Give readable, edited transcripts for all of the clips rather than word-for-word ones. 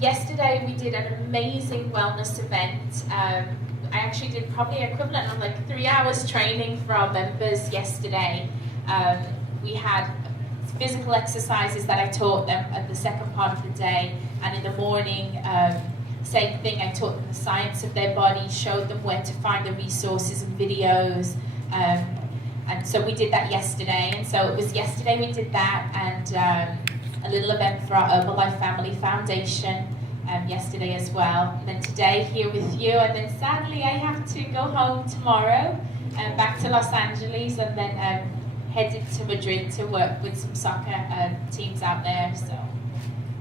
Yesterday we did an amazing wellness event. I actually did probably equivalent of like 3 hours training for our members yesterday. We had physical exercises that I taught them at the second part of the day, and in the morning, same thing, I taught them the science of their body, showed them where to find the resources and videos, and so we did that yesterday. And so it was yesterday we did that, and a little event for our Herbalife Family Foundation yesterday as well. And then today here with you, and then sadly I have to go home tomorrow, back to Los Angeles, and then headed to Madrid to work with some soccer teams out there. So,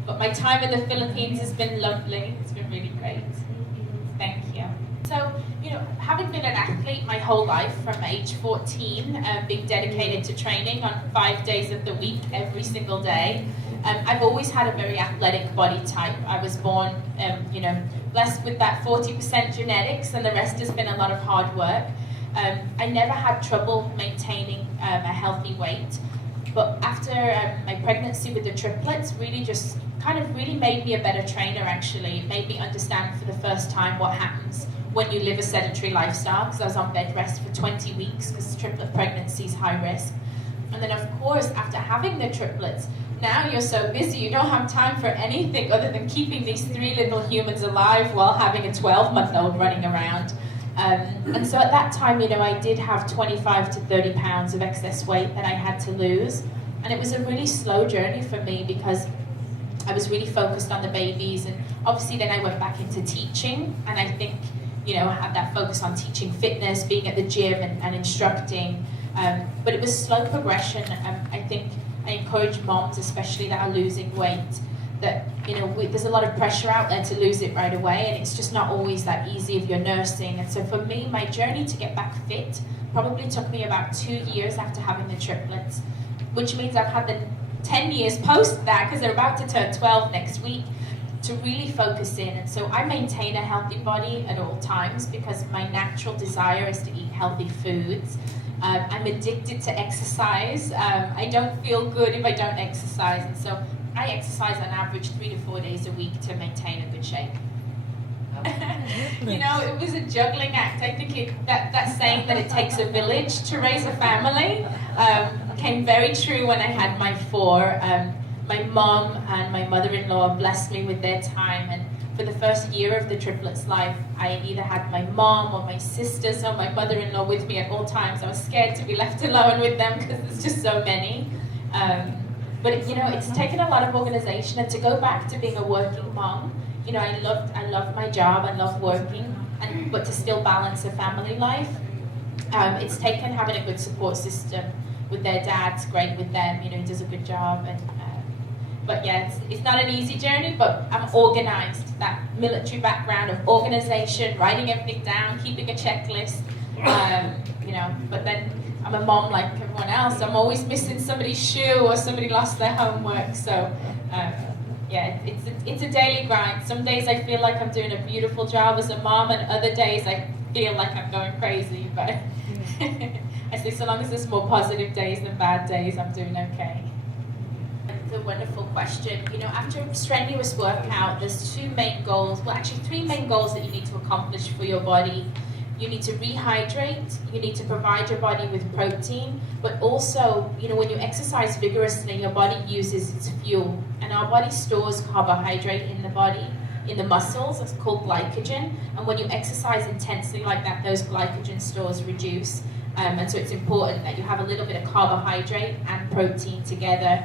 but my time in the Philippines has been lovely. It's been really great. Thank you. So, having been an athlete my whole life from age 14, being dedicated to training on 5 days of the week, every single day, I've always had a very athletic body type. I was born, blessed with that 40% genetics, and the rest has been a lot of hard work. I never had trouble maintaining a healthy weight, but after my pregnancy with the triplets, really made me a better trainer. Actually, it made me understand for the first time what happens when you live a sedentary lifestyle, because I was on bed rest for 20 weeks because triplet pregnancy is high risk. And then of course, after having the triplets, now you're so busy, you don't have time for anything other than keeping these 3 little humans alive while having a 12-month-old running around. And so at that time, I did have 25 to 30 pounds of excess weight that I had to lose. And it was a really slow journey for me because I was really focused on the babies. And obviously then I went back into teaching. And I think, I had that focus on teaching fitness, being at the gym and instructing. But it was slow progression. I think I encourage moms, especially that are losing weight, that there's a lot of pressure out there to lose it right away, and it's just not always that easy if you're nursing. And so for me, my journey to get back fit probably took me about 2 years after having the triplets, which means I've had the 10 years post that, because they're about to turn 12 next week, to really focus in. And so I maintain a healthy body at all times because my natural desire is to eat healthy foods. I'm addicted to exercise. I don't feel good if I don't exercise, and so I exercise on average 3 to 4 days a week to maintain a good shape. It was a juggling act. I think that saying that it takes a village to raise a family came very true when I had my 4. My mom and my mother-in-law blessed me with their time, and for the first year of the triplets' life, I either had my mom or my sisters or my mother-in-law with me at all times. I was scared to be left alone with them because there's just so many. But it's taken a lot of organization, and to go back to being a working mom, I love my job, I love working, but to still balance a family life, it's taken having a good support system with their dad's great with them. He does a good job, but yeah, it's not an easy journey, but I'm organized. That military background of organization, writing everything down, keeping a checklist, but then I'm a mom like everyone else. I'm always missing somebody's shoe or somebody lost their homework. So it's a daily grind. Some days I feel like I'm doing a beautiful job as a mom, and other days I feel like I'm going crazy. But I say so long as there's more positive days than bad days, I'm doing okay. It's a wonderful question. After a strenuous workout, there's 2 main goals. Well, actually 3 main goals that you need to accomplish for your body. You need to rehydrate, you need to provide your body with protein, but also, when you exercise vigorously, your body uses its fuel, and our body stores carbohydrate in the body, in the muscles. It's called glycogen, and when you exercise intensely like that, those glycogen stores reduce, and so it's important that you have a little bit of carbohydrate and protein together.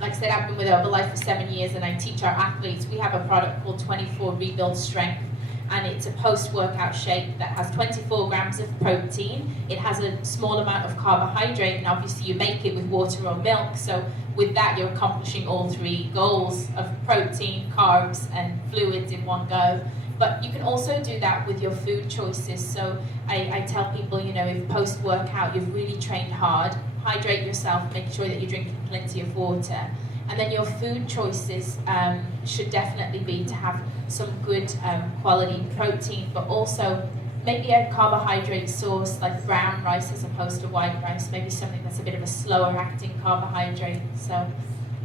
Like I said, I've been with Herbalife for 7 years, and I teach our athletes. We have a product called 24 Rebuild Strength, and it's a post-workout shake that has 24 grams of protein. It has a small amount of carbohydrate, and obviously you make it with water or milk, so with that you're accomplishing all 3 goals of protein, carbs, and fluids in one go. But you can also do that with your food choices. So I tell people, if post-workout you've really trained hard, hydrate yourself, make sure that you're drinking plenty of water. And then your food choices should definitely be to have some good quality protein, but also maybe a carbohydrate source like brown rice as opposed to white rice, maybe something that's a bit of a slower acting carbohydrate. So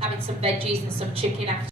having some veggies and some chicken after